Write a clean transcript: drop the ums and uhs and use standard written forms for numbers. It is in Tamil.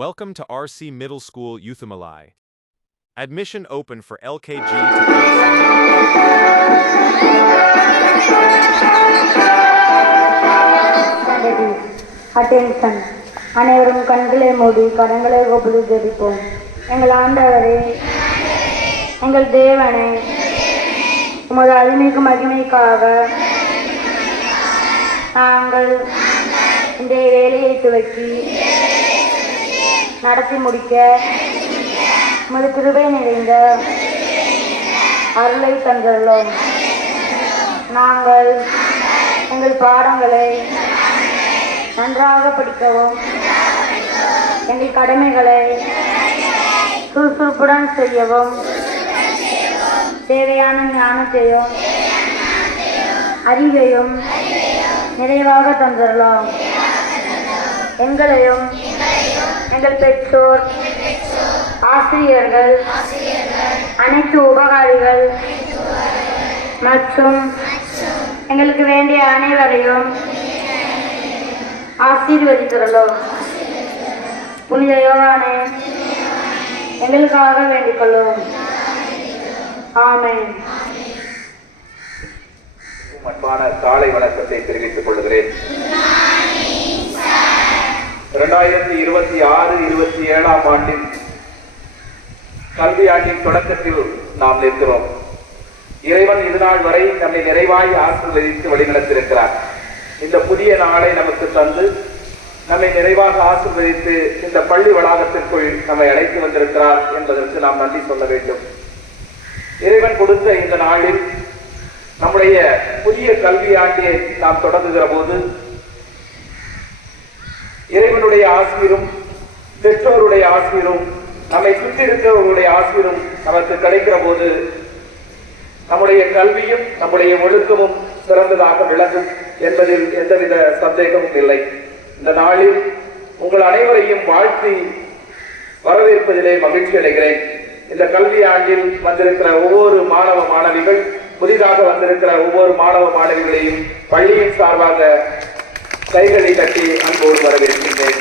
Welcome to RC Middle School Youthumali. Admission open for LKG to 8th. Attention. அனைவரும் கண்களை மூடி கரங்களை ஒப்புது ஜெபிப்போம். எங்கள் ஆண்டவரே, எங்கள் தேவனே, உமது அருமைக்கு மகிமைக்காக நாங்கள் இந்த வேலையை துவக்கி நடத்தி முடிக்க உமது கிருபை நிறைந்த அருளை தந்துள்ளோம். நாங்கள் எங்கள் பாடங்களை நன்றாக படிக்கவும் எங்கள் கடமைகளை சுறுசுறுப்புடன் செய்யவும் தேவையான ஞானத்தையும் அறிவையும் நிறைவாக தந்துள்ளோம். எங்களையும் எங்கள் பெற்றோர், ஆசிரியர்கள், அனைத்து உபகாரிகள் மற்றும் எங்களுக்கு வேண்டிய அனைவரையும் ஆசீர்வதித்துள்ளோம். புனித யோவானே, எங்களுக்காக வேண்டிக் கொள்ளும். ஆமென். அன்பான காலை வணக்கத்தை தெரிவித்துக் கொள்கிறேன். 2026-27 ஆண்டின் கல்வியாண்டின் தொடக்கத்தில் நாம் நிற்கிறோம். இறைவன் இதுநாள் வரை நம்மை நிறைவாய் ஆசீர்வதித்து வழிநடத்திருக்கிறார். இந்த புதிய நாளை நமக்கு தந்து நம்மை நிறைவாக ஆசீர்வதித்து இந்த பள்ளி வளாகத்திற்குள் நம்மை அழைத்து வந்திருக்கிறார் என்பதற்கு நாம் நன்றி சொல்ல வேண்டும். இறைவன் கொடுத்த இந்த நாளில் நம்முடைய புதிய கல்வியாண்டியை நாம் தொடங்குகிற போது இறைவனுடைய ஆசீரும், பெற்றோருடைய ஆசீரும், நம்மை சுற்றி இருக்கிறவர்களுடைய ஆசீரும் நமக்கு கிடைக்கிற போது நம்முடைய கல்வியும் நம்முடைய ஒழுக்கமும் சிறந்ததாக விளங்கும் என்பதில் எந்தவித சந்தேகமும் இல்லை. இந்த நாளில் உங்கள் அனைவரையும் வாழ்த்தி வரவேற்பதிலே மகிழ்ச்சி அடைகிறேன். இந்த கல்வி ஆண்டில் வந்திருக்கிற ஒவ்வொரு மாணவ மாணவிகள், புதிதாக வந்திருக்கிற ஒவ்வொரு மாணவ மாணவிகளையும் பள்ளியின் சார்பாக கைகளை தட்டி அன்போடு வரவேற்கின்றேன்.